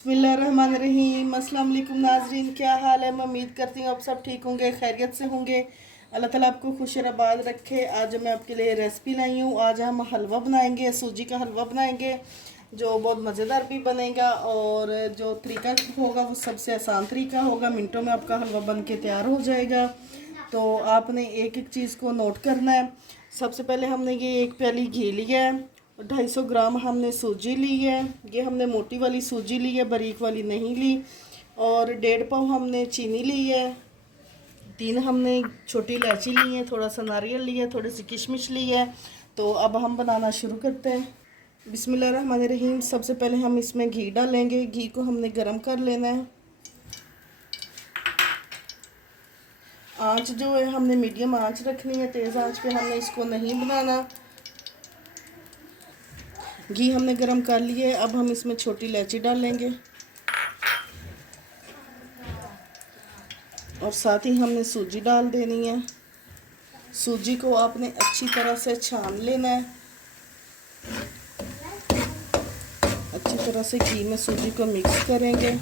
बिस्मिल्लाहिर्रहमानिर्रहीम। अस्सलाम वालेकुम नाजरीन, क्या हाल है। मैं उम्मीद करती हूँ आप सब ठीक होंगे, खैरियत से होंगे। अल्लाह ताला आपको खुश आबाद रखे। आज मैं आपके लिए रेसिपी लाई हूँ। आज हम हलवा बनाएंगे, सूजी का हलवा बनाएंगे जो बहुत मज़ेदार भी बनेगा। और जो तरीका होगा वो सबसे आसान तरीका होगा, मिनटों में आपका हलवा बन के तैयार हो जाएगा। तो आपने एक एक चीज़ को नोट करना है। सबसे पहले हमने ये एक प्याली घी लिया है, 250 ग्राम हमने सूजी ली है। ये हमने मोटी वाली सूजी ली है, बारीक वाली नहीं ली। और 1.5 पाव हमने चीनी ली है। 3 हमने छोटी इलायची ली है, थोड़ा सा नारियल लिया है, थोड़ी सी किशमिश ली है। तो अब हम बनाना शुरू करते हैं। बिस्मिल्लाहिर्रहमानिर्रहीम। सबसे पहले हम इसमें घी डालेंगे। घी को हमने गर्म कर लेना है। आँच जो है हमने मीडियम आँच रखनी है, तेज़ आँच पे हमने इसको नहीं बनाना। घी हमने गरम कर लिया है। अब हम इसमें छोटी इलायची डालेंगे और साथ ही हमने सूजी डाल देनी है। सूजी को आपने अच्छी तरह से छान लेना है। अच्छी तरह से घी में सूजी को मिक्स करेंगे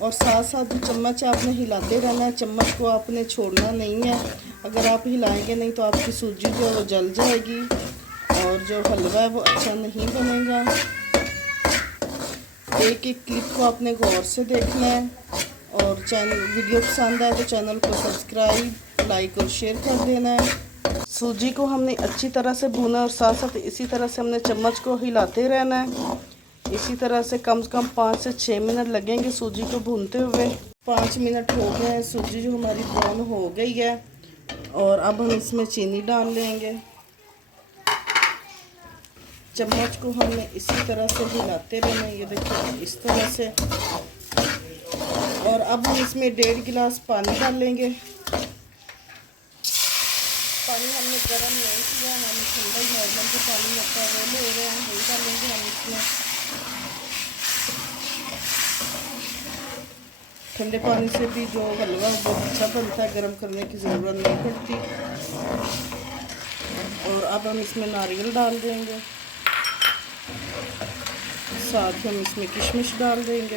और साथ साथ जो चम्मच आपने हिलाते रहना है। चम्मच को आपने छोड़ना नहीं है। अगर आप हिलाएंगे नहीं तो आपकी सूजी जो जल जाएगी और जो हलवा है वो अच्छा नहीं बनेगा। एक एक क्लिप को आपने गौर से देखना है। और वीडियो पसंद आए तो चैनल को सब्सक्राइब, लाइक और शेयर कर देना है। सूजी को हमने अच्छी तरह से भूना और साथ साथ इसी तरह से हमने चम्मच को हिलाते रहना है। इसी तरह से कम 5 से 6 मिनट लगेंगे सूजी को भूनते हुए। 5 मिनट हो गए हैं, सूजी जो हमारी ब्राउन हो गई है। और अब हम इसमें चीनी डाल लेंगे। चम्मच को हमने इसी तरह से हिलाते रहना है, ये देखिए इस तरह से। और अब हम इसमें 1.5 गिलास पानी डालेंगे। पानी हमने गर्म नहीं किया, हम ठंडा नॉर्मल जो पानी होता है वो ले रहे हैं, वही डालेंगे हम इसमें। ठंडे पानी से भी जो हलवा बहुत अच्छा बनता है, गर्म करने की ज़रूरत नहीं पड़ती। और अब हम इसमें नारियल डाल देंगे, साथ हम इसमें किशमिश डाल देंगे।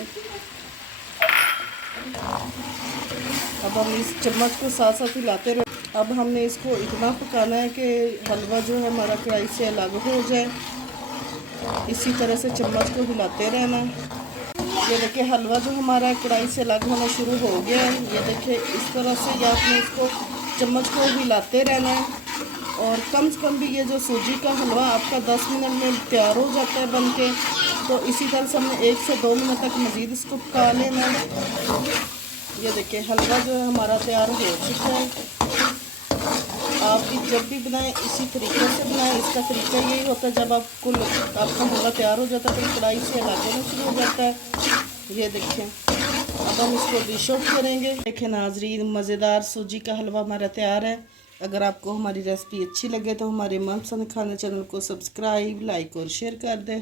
अब हम इस चम्मच को साथ साथ हिलाते रहे। अब हमने इसको इतना पकाना है कि हलवा जो है हमारा कढ़ाई से अलग हो जाए। इसी तरह से चम्मच को हिलाते रहना। ये देखिए हलवा जो हमारा कढ़ाई से अलग होना शुरू हो गया है। ये देखिए इस तरह से या आपने इसको चम्मच को हिलाते रहना है। और कम से कम भी ये जो सूजी का हलवा आपका 10 मिनट में तैयार हो जाता है बन के। तो इसी तरह से हमने 1 से 2 मिनट तक मज़ीद इसको पका लेना है। ये देखिए हलवा जो है हमारा तैयार हो चुका है। आप भी जब भी बनाएं इसी तरीके से बनाएं। इसका तरीका यही होता है, जब आपका हलवा तैयार हो जाता है तो कढ़ाई से अलग होना शुरू हो जाता है। ये देखें अब हम इसको डिश आउट करेंगे। देखें नाजरीन, मज़ेदार सूजी का हलवा हमारा तैयार है। अगर आपको हमारी रेसिपी अच्छी लगे तो हमारे मनपसंद खाने चैनल को सब्सक्राइब, लाइक और शेयर कर दें।